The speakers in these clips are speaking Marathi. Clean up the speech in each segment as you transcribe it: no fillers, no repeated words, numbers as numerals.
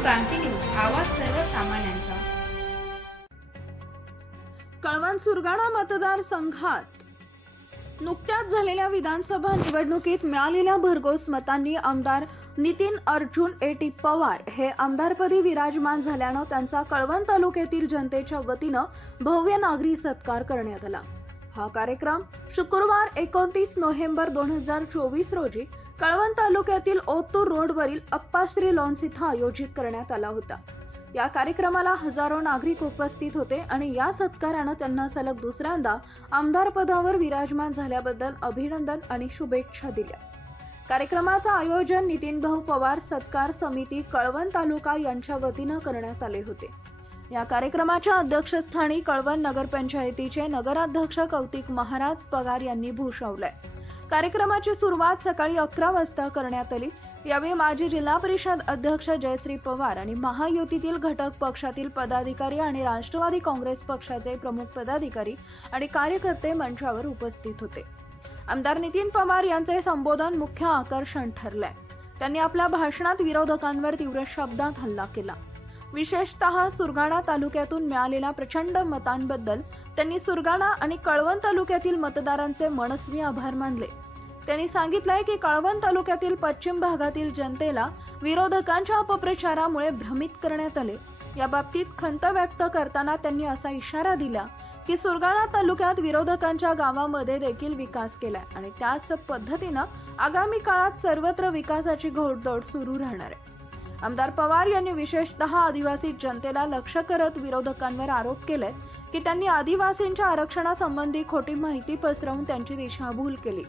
क्रांती न्यूज, आवाज सर्वसामान्यांचा। कळवण सुरगाणा मतदारसंघात नुकत्याच झालेल्या विधानसभा निवडणुकीत मिळालेल्या भरघोस मतांनी आमदार नितीन अर्जुन एटी पवार हे आमदारपदी विराजमान झाल्यानं त्यांचा कळवण तालुक्यातील जनतेच्या वतीनं भव्य नागरी सत्कार करण्यात आला। हा कार्यक्रम शुक्रवार 29 नोव्हेंबर 2024 रोजी कळवण तालुक्यातील ओतूर रोडवरील अप्पाश्री लॉन्स इथं आयोजित करण्यात आला होता। या कार्यक्रमाला हजारो नागरिक उपस्थित होते आणि या सत्कारानं त्यांना सलग दुसऱ्यांदा आमदार पदावर विराजमान झाल्याबद्दल अभिनंदन आणि शुभेच्छा दिल्या। कार्यक्रमाचं आयोजन नितीन भाऊ पवार सत्कार समिती कळवण तालुका यांच्या वतीनं करण्यात आले होते। या कार्यक्रमाच्या अध्यक्षस्थानी कळवण नगरपंचायतीचे नगराध्यक्ष कौतिक महाराज पगार यांनी भूषवलंय। कार्यक्रमाची सुरुवात सकाळी 11 वाजता करण्यात आली। यावेळी माजी जिल्हा परिषद अध्यक्ष जयश्री पवार आणि महायुतीतील घटक पक्षातील पदाधिकारी आणि राष्ट्रवादी काँग्रेस पक्षाचे प्रमुख पदाधिकारी आणि कार्यकर्ते मंचावर उपस्थित होते। आमदार नितीन पवार यांचे संबोधन मुख्य आकर्षण ठरले। त्यांनी आपल्या भाषणात विरोधकांवर तीव्र शब्दात हल्ला केला। विशेषतः सुरगाणा तालुक्यातून मिळालेल्या प्रचंड मतांबद्दल त्यांनी सुरगाणा आणि कळवण तालुक्यातील मतदारांचे मनस्वी आभार मानले। त्यांनी सांगितलंय की कळवण तालुक्यातील पश्चिम भागातील जनतेला विरोधकांच्या अपप्रचारामुळे भ्रमित करण्यात आले। या बाबतीत खंत व्यक्त करताना त्यांनी असा इशारा दिला की सुरगाणा तालुक्यात विरोधकांच्या गावामध्ये देखील विकास केलाय आणि त्याच पद्धतीनं आगामी काळात सर्वत्र विकासाची घोडदौड सुरू राहणार आहे। आमदार पवार यांनी विशेषतः आदिवासी जनतेला लक्ष्य करत विरोधकांवर आरोप केले की त्यांनी आदिवासींच्या आरक्षणासंबंधी खोटी माहिती पसरवून त्यांची दिशाभूल केली।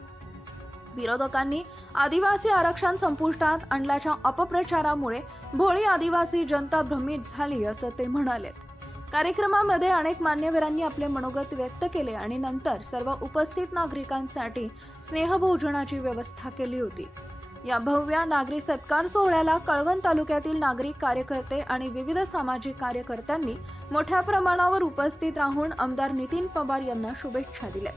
विरोधकांनी आदिवासी आरक्षण संपुष्टात आणल्याच्या अपप्रचारामुळे भोळी आदिवासी जनता भ्रमित झाली असं ते म्हणाले। कार्यक्रमामध्ये अनेक मान्यवरांनी आपले मनोगत व्यक्त केले आणि नंतर सर्व उपस्थित नागरिकांसाठी स्नेहभोजनाची व्यवस्था केली होती। या भव्य नागरी सत्कार सोहळ्याला कळवण तालुक्यातील नागरिक कार्यकर्ते आणि विविध सामाजिक कार्यकर्त्यांनी मोठ्या प्रमाणावर उपस्थित राहून आमदार नितीन पवार यांना शुभेच्छा दिल्या।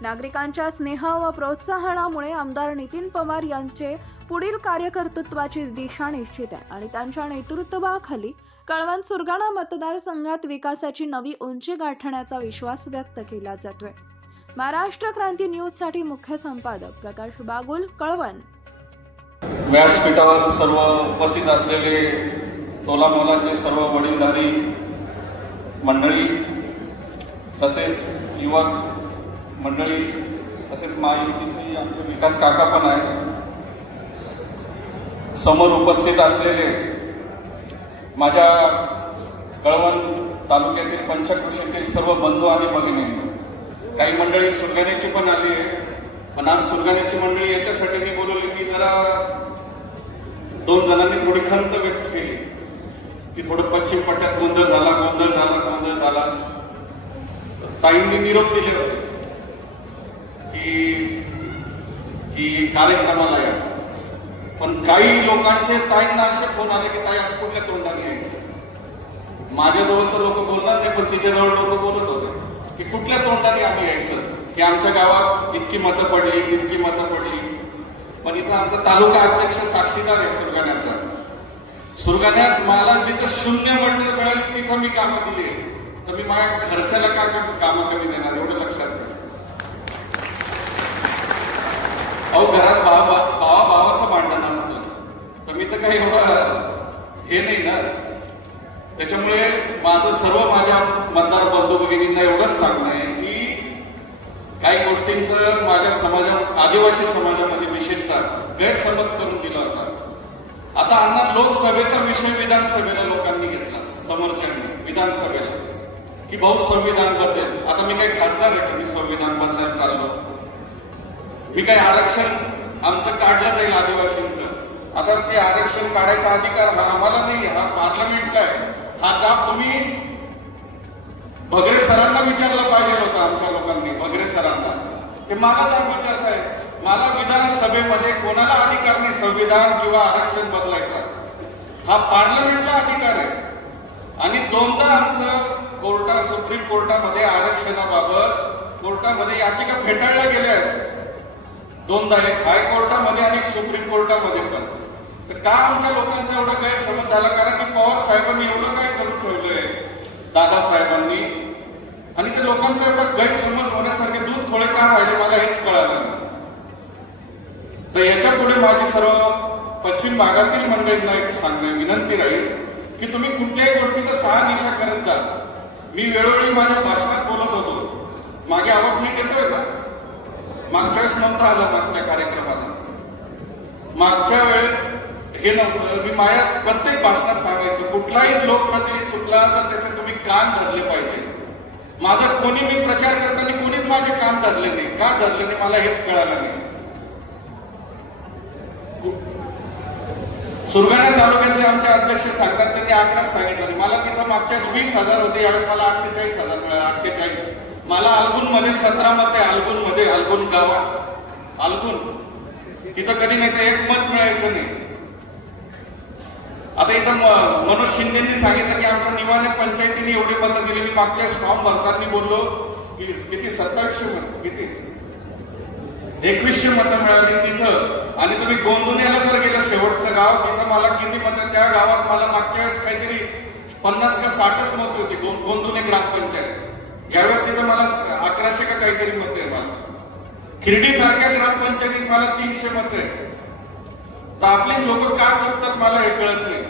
नागरिकांच्या स्नेह व प्रोत्साहनामुळे आमदार नितीन पवार यांचे पुढील कार्यकर्तृत्वाची दिशा निश्चित आहे आणि त्यांच्या नेतृत्वाखाली कळवण सुरगाणा मतदारसंघात विकासाची नवी उंची गाठण्याचा विश्वास व्यक्त केला जातोय। महाराष्ट्र क्रांती न्यूज साठी मुख्य संपादक प्रकाश बागुल, कळवण। व्यासपीठावर सर्व उपस्थित असलेले तोलामोलाचे सर्व वडीलधारी मंडळी, तसेच युवक मंडळी, तसेच महायुतीचे आमचे विकास काका पण आहेत, समोर उपस्थित असलेले माझ्या कळवण तालुक्यातील पंचक्रोशीतील सर्व बंधू आणि भगिनी, काही मंडळी सुरगाण्याची पण आली आहे। पण आज सुरगाण्याची मंडळी याच्यासाठी मी बोलवली की जरा 2 जणांनी थोडी खंत व्यक्त केली की थोडं पश्चिम पट्ट्यात गोंधळ झाला। ताईंनी निरोप दिले होते की कार्यक्रमाला या, पण काही लोकांचे ताईंना असे फोन आले की ताई आपण कुठल्या तोंडाने यायचं। माझ्याजवळ तर लोक बोलणार नाही, पण तिच्याजवळ लोक बोलत होते की कुठल्या तोंडाने आम्ही यायचं, की आमच्या गावात इतकी मतं पडली, तितकी मतं पडली। पण इथं आमचा तालुका अध्यक्ष साक्षीदार आहे सुरगाण्याचा। सुरगाण्यात मला जिथं 0 मतं मिळाली तिथं मी कामं दिली, तर मी माझ्या घरच्याला काय कामं कमी देणार, एवढं लक्षात घ्या। अहो, घरात भावाचं भांडण असतं, तर मी तर काही एवढं हे नाही ना। त्याच्यामुळे माझ्या मतदार बंधू भगिनींना एवढंच सांगणं आहे की काही गोष्टींचं माझ्या आदिवासी समाजामध्ये विशेषतः गैरसमज करून दिला होता। आता अण्णा लोकसभेचा विषय विधानसभेला लोकांनी घेतला, समोरच्यांनी विधानसभेला, की भाऊ संविधान बदल। आता मी काही खासदार आहे की मी संविधान बदलायला चाललो, मी काही आरक्षण आमचं काढलं जाईल आदिवासींचं। आता ते आरक्षण काढायचा अधिकार हा आम्हाला नाही, हा पार्लमेंटला आहे। हा जाब तुम्ही भगरे सरांना विचारला पाहिजे होता। आमच्या लोकांनी भगरे सरांना ते मला जाब विचारताय, मला विधानसभेमध्ये कोणाला अधिकार नाही संविधान किंवा आरक्षण बदलायचा, हा पार्लमेंटला अधिकार आहे। आणि 2दा आमचं सुप्रीम कोर्टामध्ये आरक्षणाबाबत कोर्टामध्ये याचिका फेटाळल्या गेल्या आहेत। 2दा, एक हायकोर्टामध्ये आणि सुप्रीम कोर्टामध्ये पण। तर का आमच्या लोकांचा एवढा गैरसमज झाला? कारण की पवार साहेबांनी एवढं काय करून ठेवलंय, दादासाहेबांनी, आणि ते लोकांचा एवढा गैरसमज होण्यासारखे दूध खोळे का राहिले मला हेच कळालं नाही. तर याच्या पुढे माझी सर्व पश्चिम भागातील मंडळींना एक सांगणे विनंती राहील की तुम्ही कुठल्याही गोष्टीचा शहानिशा करत जा. मी वेळोवेळी माझ्या भाषणात बोलत होतो, मागे आवाज नीट येतोय ना? मागच्या वेळेस नव्हता आला, मागच्या कार्यक्रमाला मागच्या वेळेस हे नव्हतं. मी माझ्या प्रत्येक भाषणात सांगायचं, कुठलाही लोकप्रतिनिधी चुकला तर त्याचे तुम्ही कान धरले पाहिजे. माझा कोणी, मी प्रचार करताना कोणीच माझे कान धरले नाही. का धरले नाही मला हेच कळालं नाही. सुरगाणा तालुक्यातले आमचे अध्यक्ष सांगतात, त्यांनी आकडाच सांगितलं नाही मला. तिथं मागच्या 20,000 होते, यावेळेस मला 48,000 मिळाले. 48. मला अलगुन मध्ये 17 मत आहे. अलगुन मध्ये, अलगुन गावात, अलगुन तिथं कधी नाही तर एक मत मिळायचं नाही. आता इथं मनोज शिंदेनी सांगितलं की आमच्या निवाने पंचायतीने एवढी मतं दिली. मी मागच्या फॉर्म भरताना बोललो की किती 2700 मत, किती 2100 मतं मिळाली तिथं. आणि तुम्ही गोंदुण्याला जर गेलं, शेवटचं गाव, तिथं मला किती मतं, त्या गावात मला मागच्या वेळेस काहीतरी 50 का 60च मत होती, गोंदुणे ग्रामपंचायत. यावेळेस तिथं मला 1100 का काहीतरी मत आहे. मला खिरडी सारख्या ग्रामपंचायतीत मला 300 मत आहे. तर आपली लोक का चुकतात मला हे कळत नाही.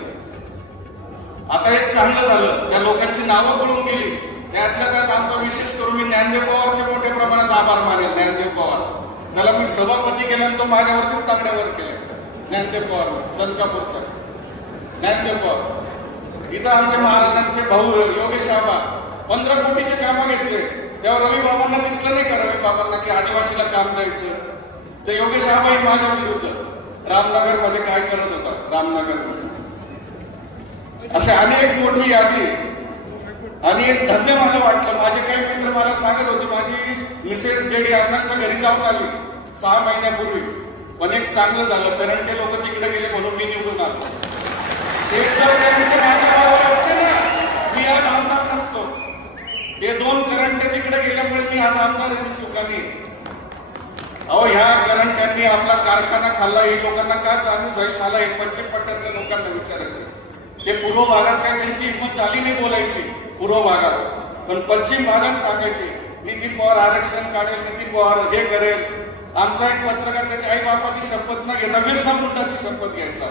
आता एक चांगलं झालं, त्या लोकांची नावं कळून गेली. त्यातल्या त्यात आमचा विशेष करून मी ज्ञानदेव पवारचे मोठ्या प्रमाणात आभार मानेल. ज्ञानदेव पवार, त्याला मी सभापती केला आणि तो माझ्यावरतीच तांगड्यावर केलाय. ज्ञानदेव पवार, चंद्रपूरचा ज्ञानदेव पवार. इथं आमच्या महाराजांचे भाऊ योगेश आबा 15 कोटीचे कामं घेतले. तेव्हा रवी बाबांना दिसलं नाही का, रवी बाबांना की आदिवासीला काम द्यायचं. तर योगेश आबाही माझ्या विरुद्ध रामनगर मध्ये काय करत होता, रामनगर मध्ये. अशा अनेक मोठी यादी. आणि एक धन्य मला वाटलं, माझे काही मित्र मला सांगत होते, माझी मिसेस जेडी अण्णांच्या घरी जाऊन आली 6 महिन्यापूर्वी. पण एक चांगलं झालं, करंटे लोक तिकडे गेले म्हणून मी निवडून आलो. ते जर माझ्या गावावर असते ना, मी आज आमदार नसतो. हे 2 करंटे तिकडे गेल्यामुळे मी आज आमदार आहे. मी सुखाने. अहो, ह्या करंट्यांनी आपला कारखाना खाल्ला, हे लोकांना का जाणून जाईल मला हे पश्चिम पट्ट्यातल्या लोकांना विचारायचं. ते पूर्व भागात काय त्यांची हिंमत झाली नाही बोलायची पूर्व भागात, पण पश्चिम भागात सांगायचे नितीन पवार आरक्षण काढेल, नितीन पवार हे करेल. आमचा एक पत्रकार त्याच्या आई बापाची शपथ न घेता बिरसा मुंडाची शपथ घ्यायचा,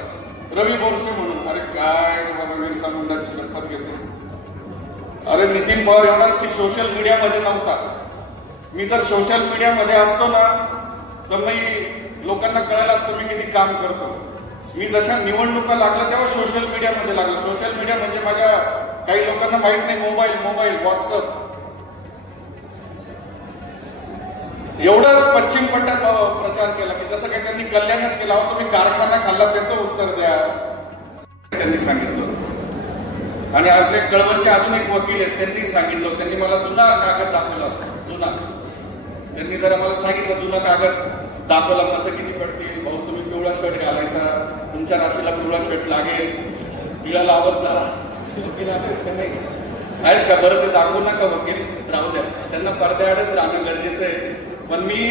रवी बोरसे म्हणून. अरे काय बाबा, बिरसा मुंडाची शपथ घेतो. अरे नितीन पवार एवढाच की सोशल मीडियामध्ये नव्हता. मी जर सोशल मीडियामध्ये असतो ना तर मी लोकांना कळायला असतं मी किती काम करतो. मी जशा निवडणुका लागल्या तेव्हा सोशल मीडियामध्ये लागला. सोशल मीडिया म्हणजे माझ्या काही लोकांना माहित नाही, मोबाईल, व्हॉट्सअप. एवढा पश्चिम पट्ट्यात प्रचार केला की जसं काही त्यांनी कल्याणच केला. तुम्ही कारखाना खाल्ला त्याचं उत्तर द्या, त्यांनी सांगितलं. आणि आपले कळवणचे अजून एक वकील आहेत, त्यांनी सांगितलं. त्यांनी मला जुना कागद दाखवला. जुना त्यांनी जरा मला सांगितलं, जुना कागद दाखवला. मतं किती पडतील, भाऊ तुम्ही पिवळा शर्ट घालायचा, तुमच्या राशीला पिवळा शर्ट लागेल, पिळा लावत जा. वकील आहेत का? बरं, ते दाखवू नका वकील, राहू द्या. त्यांना पडद्याआडच राहणं गरजेचं आहे. पण मी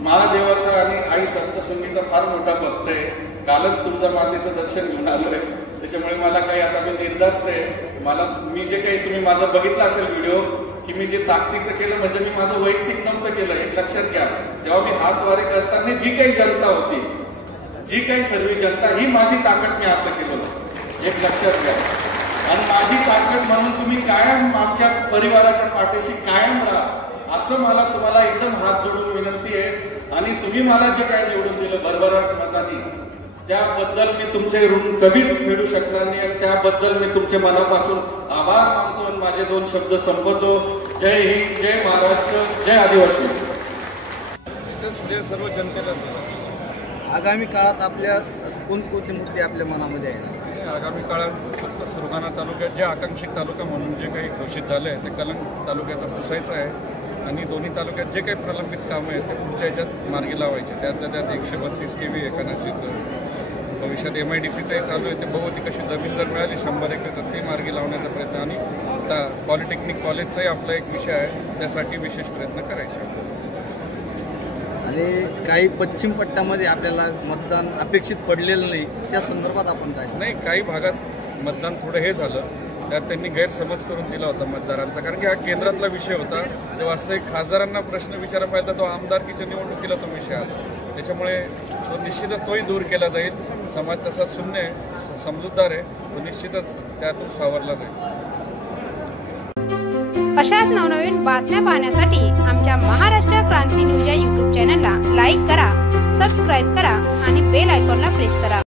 महादेवाचा आणि आई सप्तसंगीचा फार मोठा भक्त आहे. कालच तुळजा मातेचं दर्शन घेऊन आलोय. त्याच्यामुळे मला काही आता मी निर्धास्त आहे. मला मी जे काही तुम्ही माझं बघितलं असेल व्हिडिओ की मी जे ताकदीचं केलं म्हणजे मी माझं वैयक्तिक नव्हतं केलं, एक लक्षात घ्या. तेव्हा मी हातवारे करताना जी काही जनता होती, जी काही सर्व जनता, ही माझी ताकद मी असं केलं होतं, एक लक्षात घ्या. आणि माझी ताकद म्हणून तुम्ही कायम आमच्या परिवाराच्या पाठीशी कायम राहा असं मला तुम्हाला एकदम हात जोडून विनंती आहे. आणि तुम्ही मला जे काय निवडून दिलं भरभराट मतांनी, त्याबद्दल मी तुमचे ऋण कधीच फेडू शकणार नाही. आणि त्याबद्दल मी तुमच्या मनापासून आभार मानतो आणि माझे 2 शब्द संपवतो. जय हिंद, जय महाराष्ट्र, जय आदिवासी. सर्व जनतेला आगामी काळात आपल्या कोणकोणते मुद्दे आपल्या मनामध्ये आहेत? आगामी काळात फक्त सुरगाणा तालुक्यात जे आकांक्षित तालुका म्हणून जे काही घोषित झाले आहे ते कलंग तालुक्याचा पुसायचं आहे. आणि दोन्ही तालुक्यात जे काही प्रलंबित कामं आहेत ते पुढच्या ह्याच्यात मार्गी लावायचे. त्यातल्या त्यात 132 kV आहे कनाशीचं. भविष्यात MIDCचंही चालू आहे. ते बहुती कशी जमीन जर मिळाली 100 एकर तर ते मार्गी लावण्याचा प्रयत्न. आणि आता पॉलिटेक्निक कॉलेजचाही आपला एक विषय आहे, त्यासाठी विशेष प्रयत्न करायचे. आणि काही पश्चिम पट्ट्यामध्ये आपल्याला मतदान अपेक्षित पडलेलं नाही, त्या संदर्भात आपण काय सांगू? नाही, काही भागात मतदान थोडं हे झालं, त्यात त्यांनी गैरसमज करून दिला होता मतदारांचा, कारण की हा केंद्रातला विषय होता. जेव्हा वास्तविक खासदारांना प्रश्न विचारायला पाहिजे तो आमदारकीच्या निवडणुकीला तो विषय आला. त्याच्यामुळे तो निश्चितच तोही दूर केला जाईल. समाज तसा शून्य आहे, समजूतदार आहे, तो निश्चितच त्यातून सावरला जाईल. अशाच नवनवीन बातम्या पाहण्यासाठी आमच्या महाराष्ट्र क्रांती न्यूज या यूट्यूब चॅनलला लाईक करा, सबस्क्राईब करा आणि बेल आयकॉनला प्रेस करा.